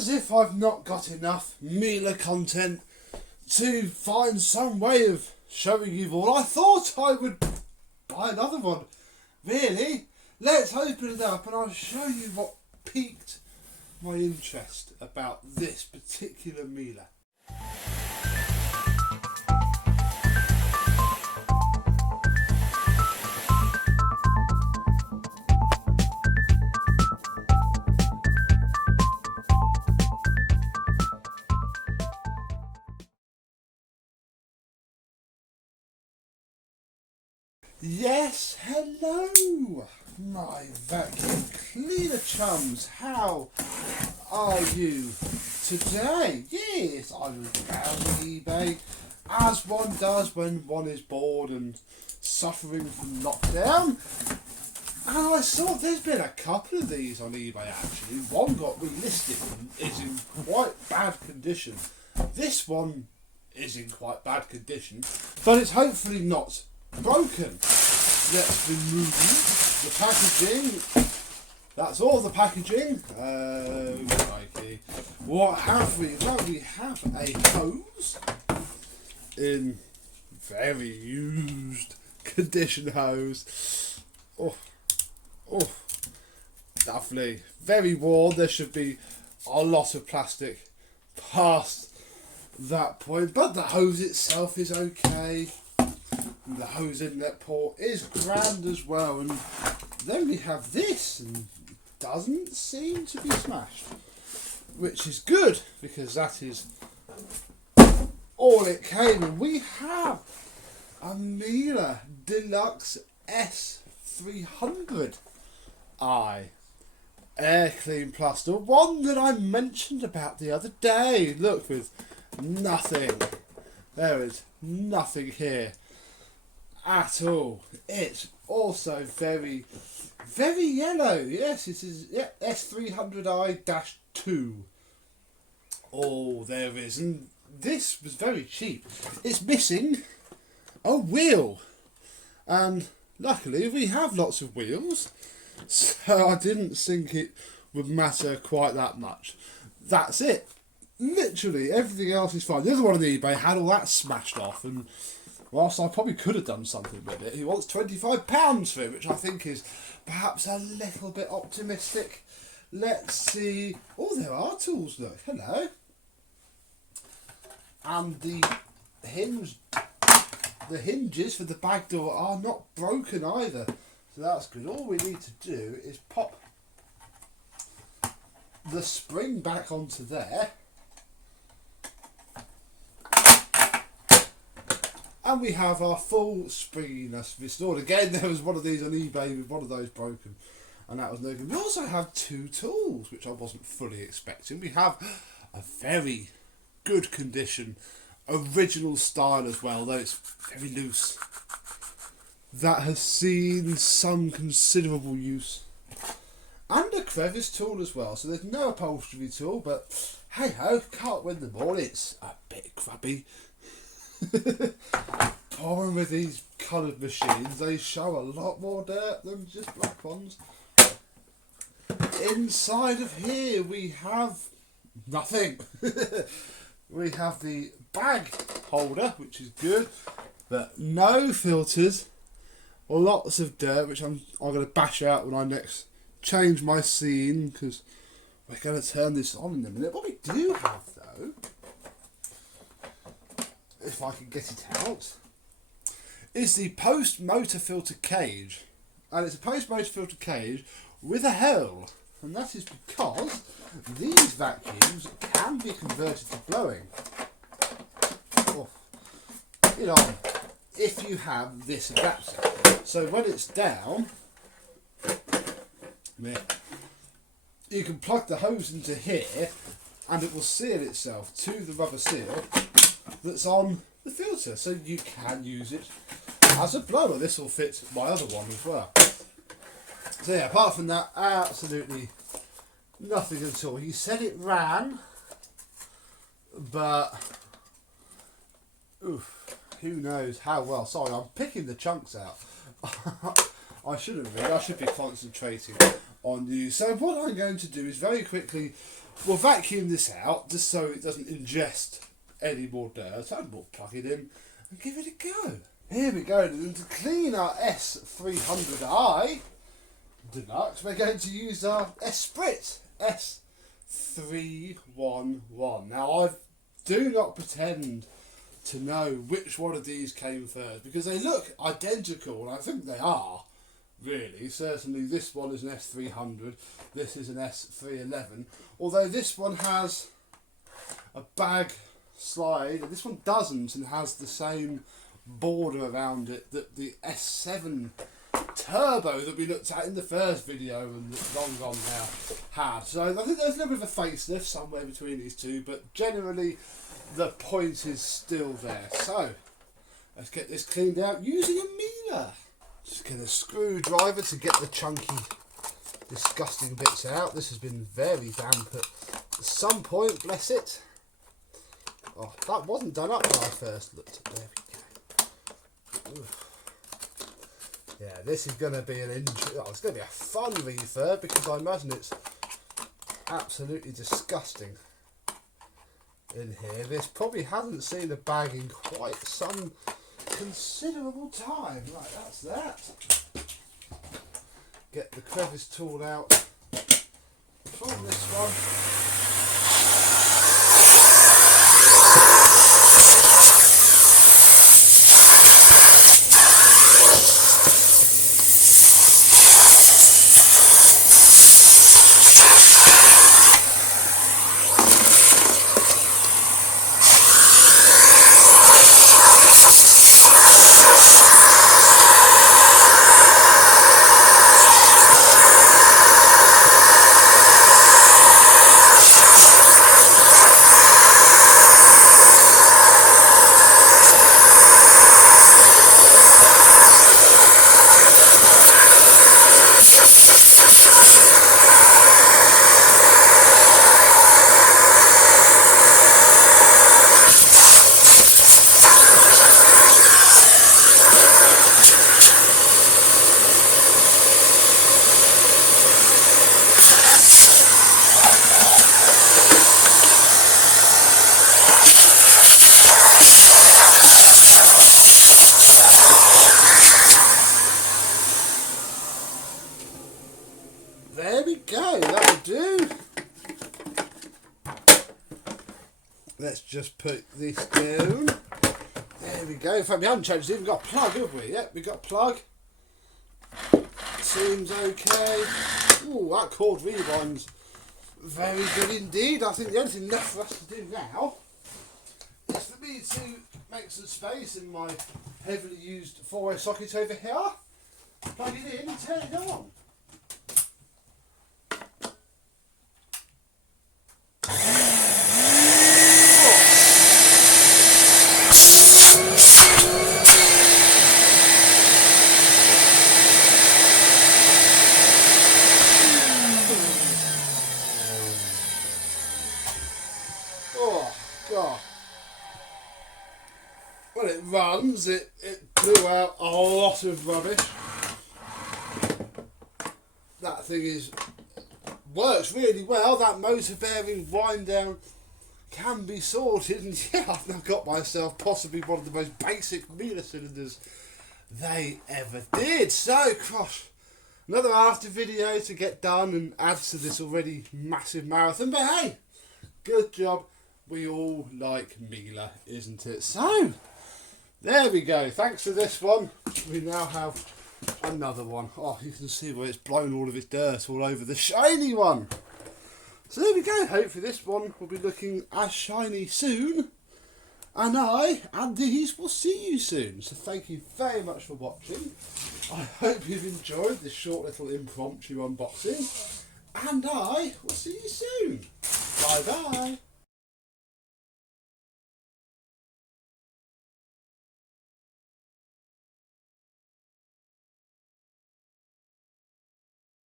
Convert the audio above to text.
as if I've not got enough Miele content to find some way of showing you all, I thought I would buy another one. Really? Let's open it up and I'll show you what piqued my interest about this particular Miele. Yes, hello, my vacuum cleaner chums. How are you today? Yes, I was browsing eBay, as one does when one is bored and suffering from lockdown. And I saw there's been a couple of these on eBay actually. One got relisted and is in quite bad condition. This one is in quite bad condition, but it's hopefully not broken. Let's remove the packaging. That's all the packaging. Crikey. What have we? Well, we have a hose in very used condition hose. Oh, lovely. Very worn. There should be a lot of plastic past that point, but the hose itself is okay. The hose inlet port is grand as well, and then we have this, and it doesn't seem to be smashed, which is good because that is all it came. And we have a Miele Deluxe S300i Air Clean Plus, the one that I mentioned about the other day. Look, with nothing, there is nothing here at all. It's also very, very yellow. Yes, it is S300i-2. Oh, there is. And this was very cheap. It's missing a wheel. And luckily we have lots of wheels, so I didn't think it would matter quite that much. That's it. Literally everything else is fine. The other one on eBay had all that smashed off, and whilst I probably could have done something with it, he wants £25 for it, which I think is perhaps a little bit optimistic. Let's see. Oh, there are tools, look. Hello. And the hinges for the back door are not broken either. So that's good. All we need to do is pop the spring back onto there. And we have our full springiness restored. Again, there was one of these on eBay with one of those broken, and that was no good. We also have two tools, which I wasn't fully expecting. We have a very good condition, original style as well, though it's very loose. That has seen some considerable use. And a crevice tool as well. So there's no upholstery tool, but hey ho, can't win them all. It's a bit grubby. Problem with these coloured machines, they show a lot more dirt than just black ones. Inside of here we have nothing. We have the bag holder, which is good, but no filters, lots of dirt, which I'm going to bash out when I next change my scene, because we're going to turn this on in a minute. What we do have though, if I can get it out, is the post motor filter cage. And it's a post motor filter cage with a hole, and that is because these vacuums can be converted to blowing. Oh, you know, if you have this adapter. So when it's down, you can plug the hose into here and it will seal itself to the rubber seal that's on the filter, so you can use it as a blower. This will fit my other one as well. So yeah, apart from that, absolutely nothing at all. He said it ran, but oof, who knows how well. Sorry, I'm picking the chunks out. I shouldn't be. I should be concentrating on you. So what I'm going to do is very quickly we'll vacuum this out just so it doesn't ingest any more dirt, and we'll plug it in and give it a go. Here we go, and to clean our S300i Deluxe, we're going to use our S-Sprit S311. Now, I do not pretend to know which one of these came first, because they look identical, and I think they are, really. Certainly this one is an S300, this is an S311, although this one has a bag slide, and this one doesn't, and has the same border around it that the S7 Turbo that we looked at in the first video and that's long gone now had. So I think there's a little bit of a facelift somewhere between these two, but generally the point is still there. So let's get this cleaned out using a Miele. Just get a screwdriver to get the chunky, disgusting bits out. This has been very damp at some point, bless it. Oh, that wasn't done up when I first looked. There we go. Oof. Yeah, this is going to be it's going to be a fun refurb, because I imagine it's absolutely disgusting in here. This probably hasn't seen a bag in quite some considerable time. Right, that's that. Get the crevice tool out from this one. There we go, that'll do. Let's just put this down. There we go. In fact, we haven't changed it. We've got a plug, have we? Yep, we've got a plug. Seems okay. Ooh, that cord rewinds very good indeed. I think the only thing left for us to do now is for me to make some space in my heavily used 4-way socket over here. Plug it in and turn it on. Oh God. When it runs, it blew out a lot of rubbish. That thing works really well. That motor bearing wind down can be sorted, and yeah, I've now got myself possibly one of the most basic Miele cylinders they ever did. So, gosh, another after video to get done and add to this already massive marathon. But hey, good job. We all like Miele, isn't it? So, there we go. Thanks for this one. We now have another one. Oh, you can see where it's blown all of its dirt all over the shiny one. So there we go. Hopefully this one will be looking as shiny soon. And I and these will see you soon. So thank you very much for watching. I hope you've enjoyed this short little impromptu unboxing. And I will see you soon. Bye bye.